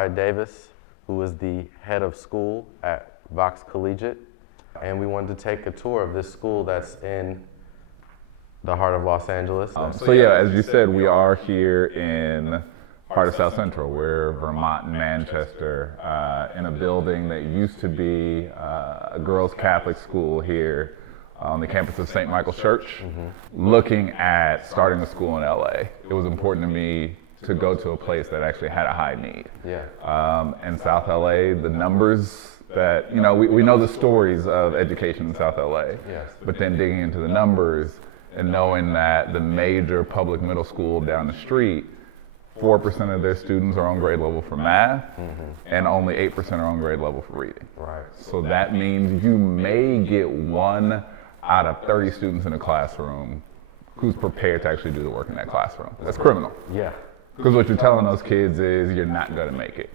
Ty Davis, who is the head of school at Vox Collegiate, and we wanted to take a tour of this school that's in the heart of Los Angeles. So yeah, as you said, we are here in heart of South Central. We're Vermont and Manchester, in a building that used to be a girls' Catholic school here on the campus of St. Michael's Church. Looking at starting a school in LA, it was important to me to go to a place that actually had a high need. And South LA, the numbers that, you know, we know the stories of education in South LA, but then digging into the numbers and knowing that the major public middle school down the street, 4% of their students are on grade level for math, and only 8% are on grade level for reading. So that means you may get 1 out of 30 students in a classroom who's prepared to actually do the work in that classroom. That's criminal. Because what you're telling those kids is you're not going to make it.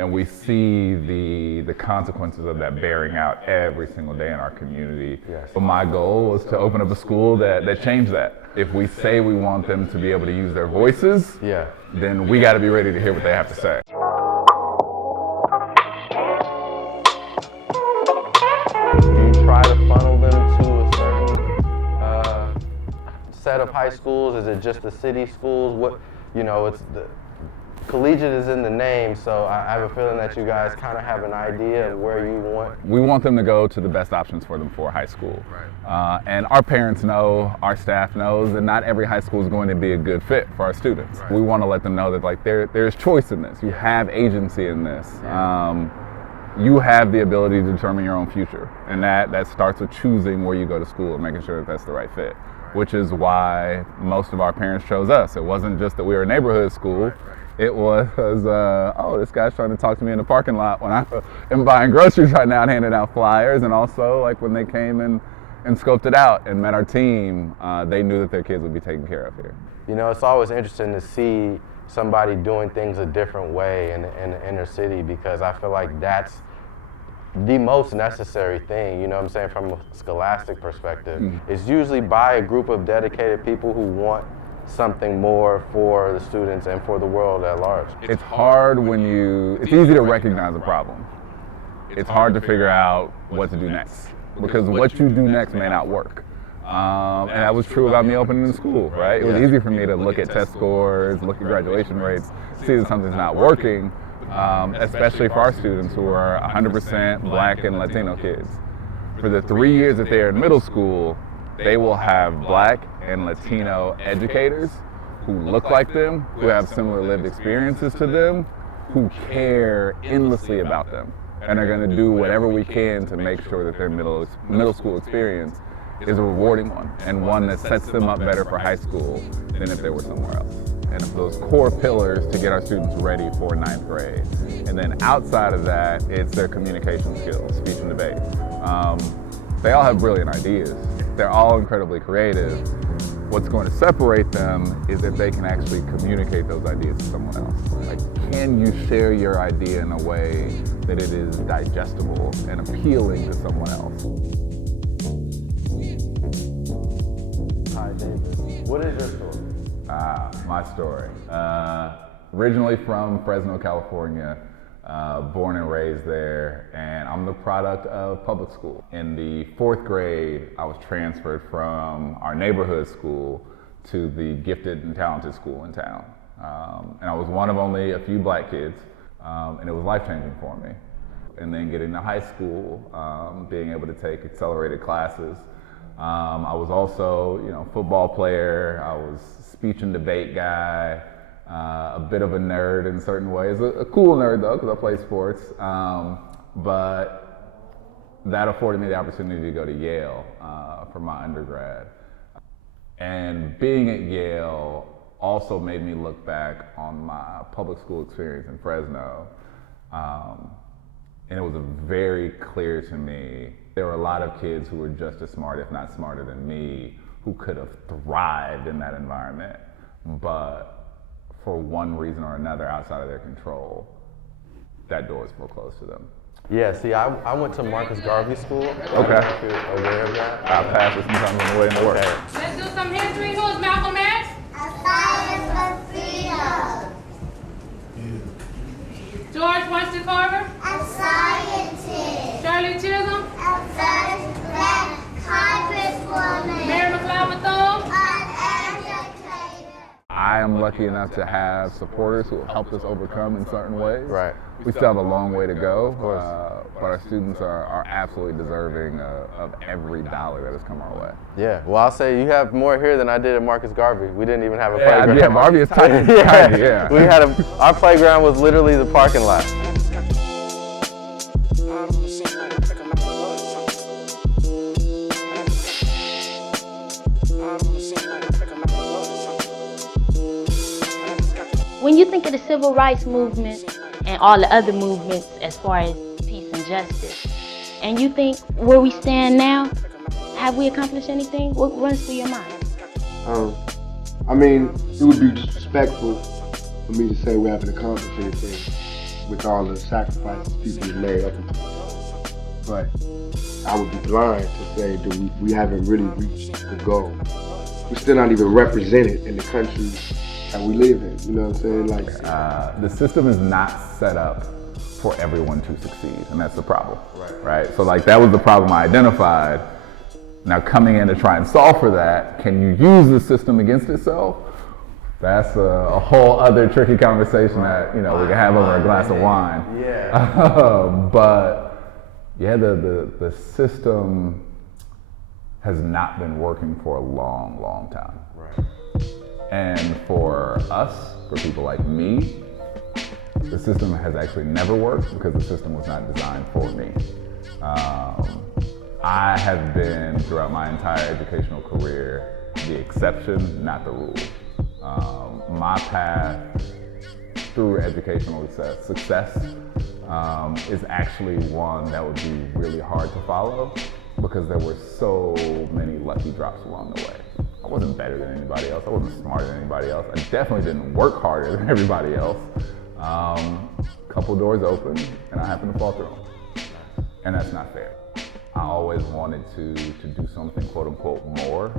And we see the consequences of that bearing out every single day in our community. But my goal was to open up a school that changed that. If we say we want them to be able to use their voices, then we got to be ready to hear what they have to say. Do you try to funnel them to a certain set of high schools? Is it just the city schools? What, you know, it's the collegiate is in the name, so I have a feeling that you guys kind of have an idea of where you want. We want them to go to the best options for them for high school. And our parents know, our staff knows that not every high school is going to be a good fit for our students. We want to let them know that like there's choice in this. You have agency in this. You have the ability to determine your own future. And that starts with choosing where you go to school and making sure that that's the right fit, which is why most of our parents chose us. It wasn't just that we were a neighborhood school. It was, oh, this guy's trying to talk to me in the parking lot when I am buying groceries right now and handing out flyers. And also, like, when they came and scoped it out and met our team, they knew that their kids would be taken care of here. You know, it's always interesting to see somebody doing things a different way in the inner city, because I feel like that's the most necessary thing, you know what I'm saying, from a scholastic perspective. It's usually by a group of dedicated people who want something more for the students and for the world at large. It's hard it's easy to recognize a problem. It's hard to figure out what to do next, because what you do next may not work. And that was true about me opening the school, right? It was easy for me to look at test scores, look at graduation rates, see that something's not working, especially for our students who are 100% Black and Latino kids. For the 3 years that they're in middle school, they will have Black and Latino educators who look like them, who have similar lived experiences to them, who care endlessly about them, and are going to do whatever we can to make sure that their middle school experience is a rewarding one, and one that sets them up better for high school than if they were somewhere else. And those core pillars to get our students ready for 9th grade. And then outside of that, it's their communication skills, speech and debate. They all have brilliant ideas. They're all incredibly creative. What's going to separate them is if they can actually communicate those ideas to someone else. Like, can you share your idea in a way that it is digestible and appealing to someone else? Hi, David. What is your story? My story. Originally from Fresno, California, born and raised there, and I'm the product of public school. In the 4th grade, I was transferred from our neighborhood school to the gifted and talented school in town. And I was one of only a few Black kids, and it was life-changing for me. And then getting to high school, being able to take accelerated classes. I was also, football player. I was speech and debate guy, a bit of a nerd in certain ways. A cool nerd though, because I played sports. But that afforded me the opportunity to go to Yale for my undergrad. And being at Yale also made me look back on my public school experience in Fresno. And it was very clear to me, there were a lot of kids who were just as smart, if not smarter than me, who could have thrived in that environment, but for one reason or another outside of their control, that door was foreclosed to them. Yeah, see, I went to Marcus Garvey School. Okay. If you're aware of that. I passed it sometimes on the way into work. Let's do some history. Who is Malcolm X? A science of freedom. To George Washington Carver. A scientist. Shirley Chisholm. A first black congresswoman. Mary McLeod Bethune. An educator. I am lucky enough to have supporters who have helped us overcome in certain ways. Right. We still have a long way to go, course. but our students are absolutely deserving of every dollar that has come our way. Yeah, well, I'll say you have more here than I did at Marcus Garvey. We didn't even have a Yeah, playground. yeah, Barbie is tiny, Yeah. tiny, yeah. We had our playground was literally the parking lot. When you think of the civil rights movement and all the other movements as far as peace and justice, and you think where we stand now, have we accomplished anything? What runs through your mind? I mean, it would be disrespectful for me to say we haven't accomplished anything with all the sacrifices people have made up until now. But I would be blind to say that we haven't really reached the goal. We're still not even represented in the country that we live in, you know what I'm saying? Like, The system is not set up for everyone to succeed, and that's the problem. Right? So like that was the problem I identified. Now coming in to try and solve for that, can you use the system against itself? That's a whole other tricky conversation that we can have over a glass of wine. Yeah. But yeah, the system has not been working for a long, long time. Right. And for us, for people like me, the system has actually never worked because the system was not designed for me. I have been, throughout my entire educational career, the exception, not the rule. My path through educational success is actually one that would be really hard to follow because there were so many lucky drops along the way. I wasn't better than anybody else. I wasn't smarter than anybody else. I definitely didn't work harder than everybody else. Couple doors opened and I happened to fall through them. And that's not fair. I always wanted to do something quote unquote more.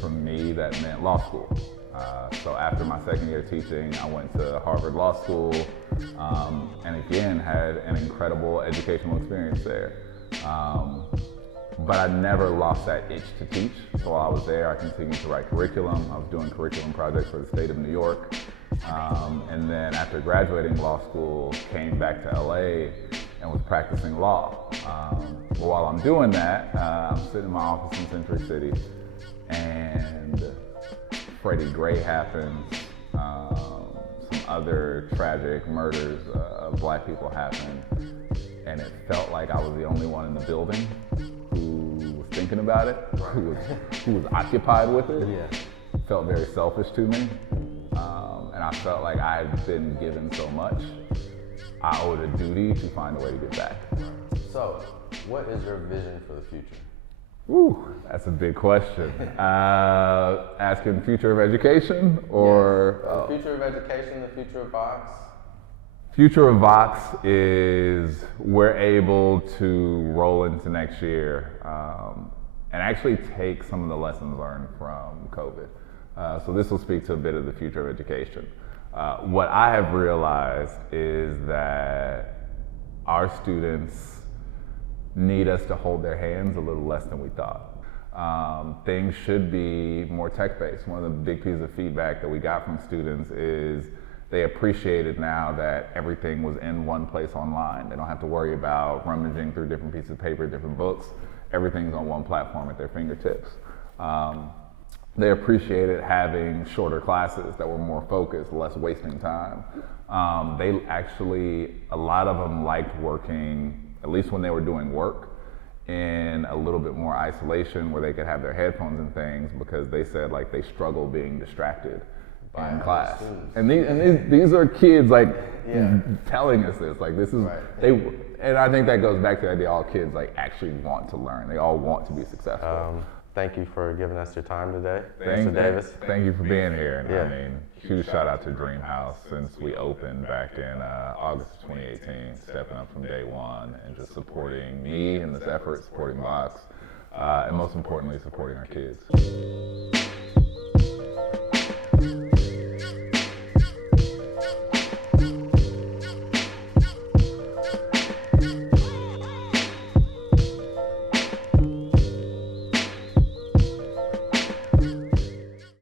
For me, that meant law school. So after my second year teaching, I went to Harvard Law School and again had an incredible educational experience there. But I never lost that itch to teach. So while I was there, I continued to write curriculum. I was doing curriculum projects for the state of New York. And then after graduating law school, came back to LA and was practicing law. But while I'm doing that, I'm sitting in my office in Century City and Freddie Gray happens. Some other tragic murders of black people happened. And it felt like I was the only one in the building who was thinking about it, who was occupied with it. Yeah. Felt very selfish to me. And I felt like I had been given so much. I owed a duty to find a way to get back. So, what is your vision for the future? Ooh, that's a big question. Asking future of education or? The future of education, the future of Vox? Future of Vox is we're able to roll into next year and actually take some of the lessons learned from COVID. So this will speak to a bit of the future of education. What I have realized is that our students need us to hold their hands a little less than we thought. Things should be more tech-based. One of the big pieces of feedback that we got from students is they appreciated now that everything was in one place online. They don't have to worry about rummaging through different pieces of paper, different books. Everything's on one platform at their fingertips. They appreciated having shorter classes that were more focused, less wasting time. They actually, a lot of them liked working, at least when they were doing work, in a little bit more isolation where they could have their headphones and things because they said like they struggle being distracted in class. And these are kids like telling us this, like this is, and I think that goes back to the idea all kids like actually want to learn. They all want to be successful. Thank you for giving us your time today, Thank Mr. Davis. Thank you for being here. And Yeah. I mean, huge shout out to Dream House since we opened back in August of 2018, stepping up from day one and just supporting me in this effort, supporting Vox, and most importantly, supporting our kids.